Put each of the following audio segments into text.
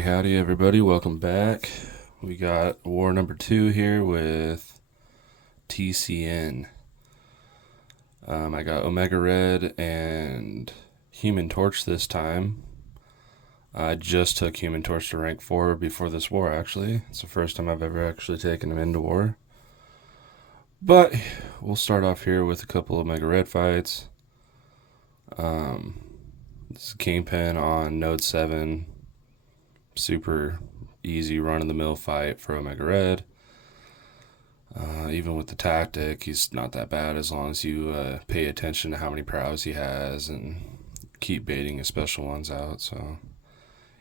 Howdy, everybody. Welcome back. We got war number 2 here with TCN. I got Omega Red and Human Torch this time. I just took Human Torch to rank 4 before this war, actually. It's the first time I've ever actually taken him into war. But we'll start off here with a couple of Omega Red fights. This is Kingpin on Node 7. Super easy run-of-the-mill fight for Omega Red. Even with the tactic, he's not that bad as long as you pay attention to how many prowess he has and keep baiting his special ones out. So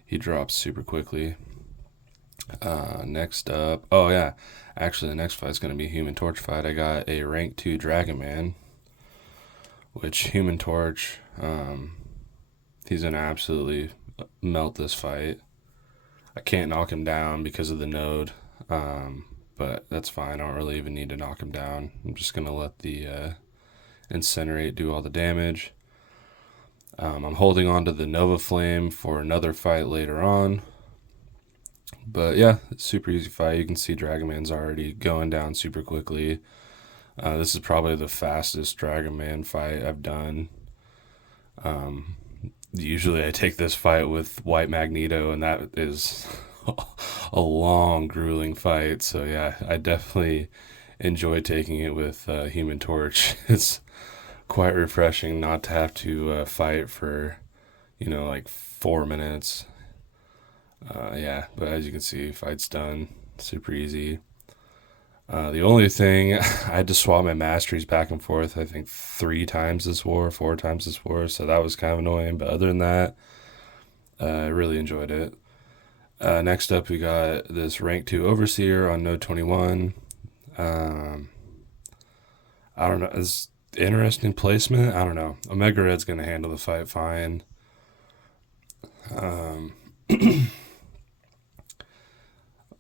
he drops super quickly. Next up, actually the next fight is going to be a Human Torch fight. I got a rank 2 Dragon Man, which Human Torch, he's going to absolutely melt this fight. I can't knock him down because of the node, but that's fine. I don't really even need to knock him down. I'm just going to let the Incinerate do all the damage. I'm holding on to the Nova Flame for another fight later on. But yeah, it's a super easy fight. You can see Dragon Man's already going down super quickly. This is probably the fastest Dragon Man fight I've done. Usually I take this fight with White Magneto, and that is a long, grueling fight. So yeah, I definitely enjoy taking it with Human Torch. It's quite refreshing not to have to fight for, like 4 minutes. Yeah, but as you can see, fight's done. Super easy. The only thing, I had to swap my masteries back and forth, I think 4 times this war, so that was kind of annoying. But other than that, I really enjoyed it. Next up, we got this rank 2 Overseer on Node 21. I don't know, it's interesting placement. I don't know. Omega Red's going to handle the fight fine.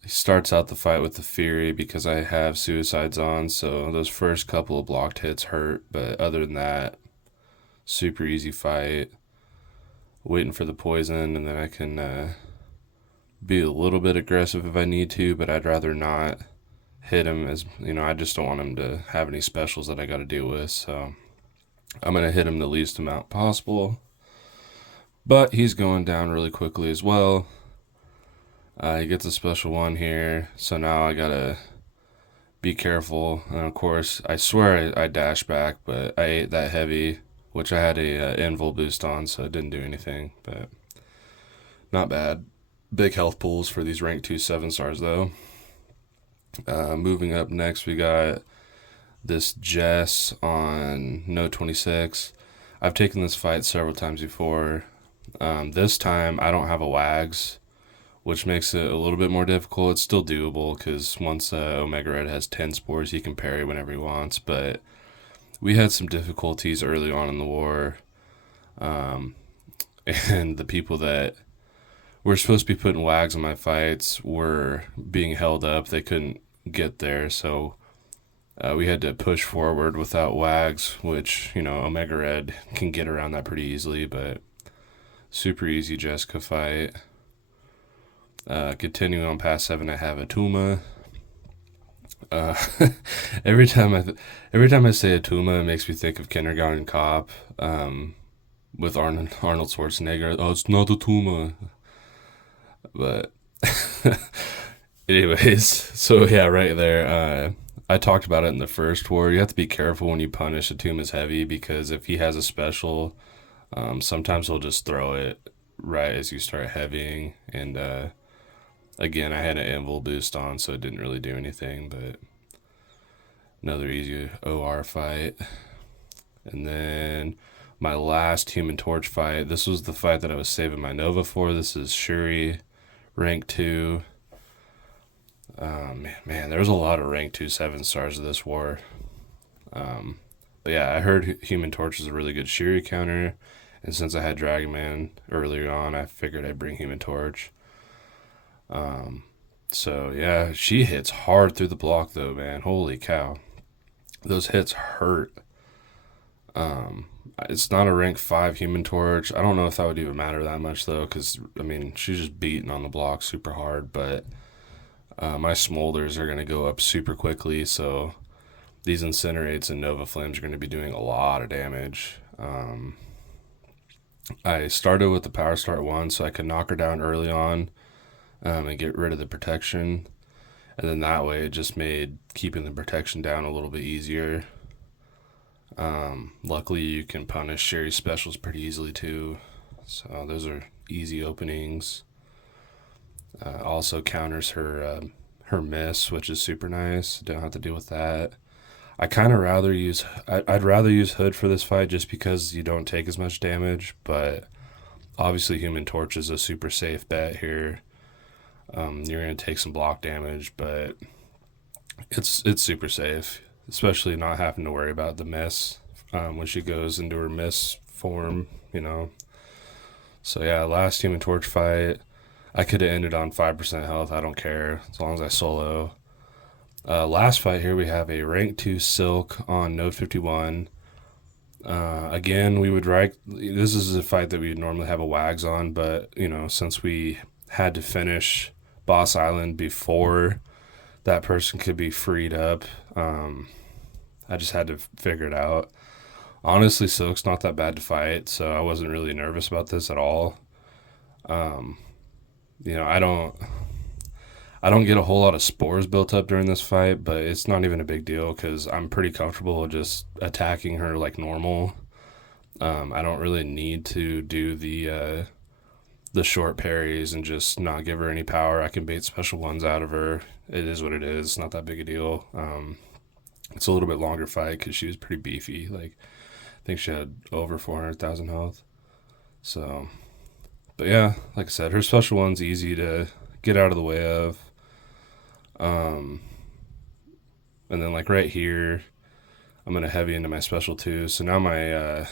He starts out the fight with the Fury because I have Suicides on, so those first couple of blocked hits hurt, but other than that, super easy fight. Waiting for the poison, and then I can be a little bit aggressive if I need to, but I'd rather not hit him as, I just don't want him to have any specials that I got to deal with, so I'm going to hit him the least amount possible. But he's going down really quickly as well. He gets a special one here, so now I gotta be careful. And of course, I swear I dashed back, but I ate that heavy, which I had a invul boost on, so it didn't do anything, but not bad. Big health pools for these rank 2 7-stars, though. Moving up next, we got this Jess on Node 26. I've taken this fight several times before. This time, I don't have a Wags, which makes it a little bit more difficult. It's still doable because once Omega Red has 10 spores, he can parry whenever he wants. But we had some difficulties early on in the war. And the people that were supposed to be putting Wags on my fights were being held up. They couldn't get there. So we had to push forward without Wags, which, Omega Red can get around that pretty easily. But super easy Jessica fight. Continuing on past 7, I have Atuma. Every time I say Atuma, it makes me think of Kindergarten Cop with Arnold Schwarzenegger. Oh, it's not Atuma. But anyways, so yeah, right there. I talked about it in the first war. You have to be careful when you punish Atuma's heavy, because if he has a special, sometimes he'll just throw it right as you start heavying, and again, I had an invul boost on, so it didn't really do anything, but another easy OR fight. And then my last Human Torch fight, this was the fight that I was saving my Nova for. This is Shuri, rank 2. Man, there was a lot of rank 2 7-stars of this war. But yeah, I heard Human Torch is a really good Shuri counter, and since I had Dragon Man earlier on, I figured I'd bring Human Torch. So yeah, she hits hard through the block though, man. Holy cow. Those hits hurt. It's not a rank 5 Human Torch. I don't know if that would even matter that much though, because I mean she's just beating on the block super hard. But my smolders are gonna go up super quickly, so these incinerates and Nova Flames are gonna be doing a lot of damage. I started with the Power Start 1 so I could knock her down early on, and get rid of the protection, and then that way it just made keeping the protection down a little bit easier. Luckily, you can punish Sherry specials pretty easily too, so those are easy openings. Also counters her miss, which is super nice. Don't have to deal with that. I'd rather use Hood for this fight just because you don't take as much damage, but obviously Human Torch is a super safe bet here. You're gonna take some block damage, but it's super safe, especially not having to worry about the miss when she goes into her miss form, you know. So yeah, last Human Torch fight, I could have ended on 5% health. I don't care as long as I solo. Last fight here, we have a rank 2 Silk on Node 51. Again, we would rank. This is a fight that we would normally have a Wags on, but you know, since we had to finish Boss Island before that person could be freed up, I just had to figure it out. Honestly, Silk's not that bad to fight, so I wasn't really nervous about this at all. You know, I don't get a whole lot of spores built up during this fight, but it's not even a big deal because I'm pretty comfortable just attacking her like normal. I don't really need to do the short parries and just not give her any power. I can bait special ones out of her. It is what it is. It's not that big a deal. It's a little bit longer fight because she was pretty beefy. Like I think she had over 400,000 health. So, but yeah, like I said, her special one's easy to get out of the way of. And then like right here, I'm gonna heavy into my special too. So now my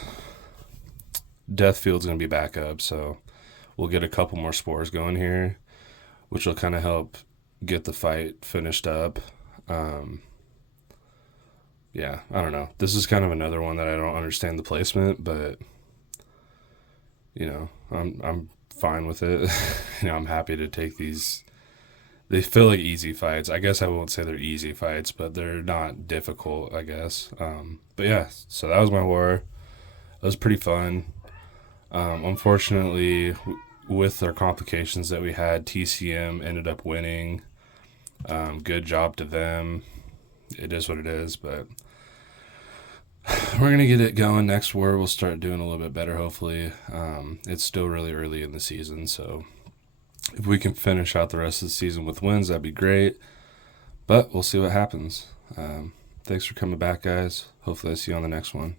death field's gonna be back up. So we'll get a couple more spores going here, which will kind of help get the fight finished up. Yeah, I don't know. This is kind of another one that I don't understand the placement, but you know, I'm fine with it. You know, I'm happy to take these. They feel like easy fights. I guess I won't say they're easy fights, but they're not difficult, I guess. But yeah, so that was my war. It was pretty fun. Unfortunately, with our complications that we had, TCM ended up winning. Good job to them. It is what it is, but we're going to get it going. Next war, we'll start doing a little bit better, hopefully. It's still really early in the season, so if we can finish out the rest of the season with wins, that'd be great. But we'll see what happens. Thanks for coming back, guys. Hopefully I see you on the next one.